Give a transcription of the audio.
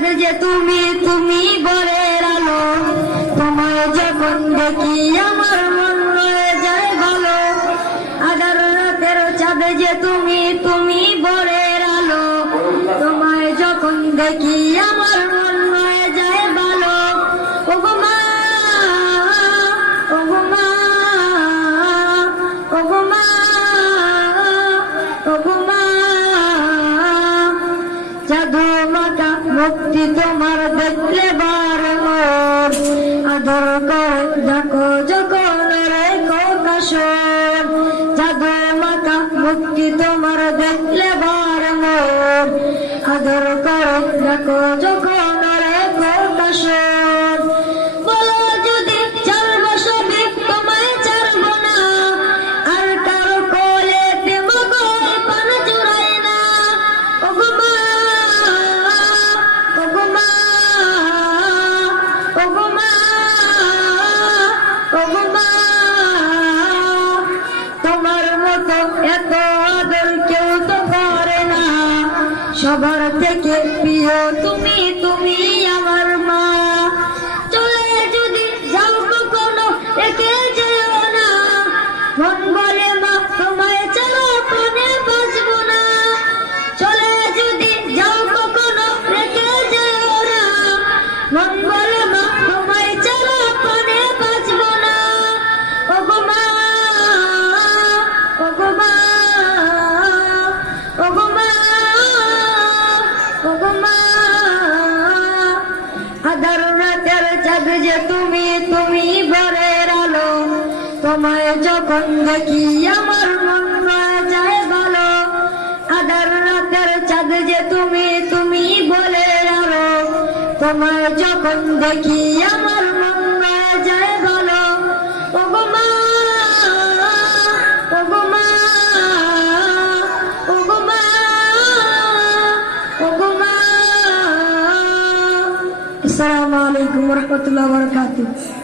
চাঁদ যে তুমি, তুমি ভোরের আলো, তোমায় যখন দেখি আমার মন হয়ে যায় ভালো। আধার রাতের চাঁদ যে তুমি, তুমি ভোরের আলো, তোমায় যখন দেখি আমার মন হয়ে যায় ভালো। ওগো মা, ওগো মা, ওগো মা, ওগো মা, জাদু মাখা মুক্তি তোমার দেখলে বার মোর, আদর করে দেখো যখন রেখো কাশর। জাদু মাখা মুক্তি তোমার দেখলে বার মোর, আদর করে দেখো যখন রেখো কাশর। বলো যদি ছাড়বো সবই তোমায় ছাড়বো না, আর কারো কোলে দেব গো পান জুড়াই না। ওগো মা, ওগো মা, ওগো মা, ওগো মা, তোমার মতো এত আদর কেউ তো করে না। সবার থেকে প্রিয় তুমি, তুমি আমার মা। চলে যদি যাও কখনো রেখে যেও না, মন বলে মা তোমায় ছাড়া প্রাণে বাঁচবো না। চলে যদি যাও কখনো রেখে যেও না, মন বলে মা তোমায় ছাড়া প্রাণে বাঁচবো না। ওগো মা, ওগো মা, ওগো মা, ওগো মা, আধার রাতের চাঁদ যে তুমি, তুমি ভোরের আলো, তোমায় যখন দেখি আমার মন হয়ে যায় ভালো। আধার রাতের চাঁদ যে তুমি, তুমি ভোরের আলো, তোমায় যখন দেখি আমার মন হয়ে যায় ভালো। ওগো মা, ওগো মা, ওগো মা, ওগো মা। আসসালামু আলাইকুম ওয়া রাহমাতুল্লাহি ওয়া বারাকাতুহু।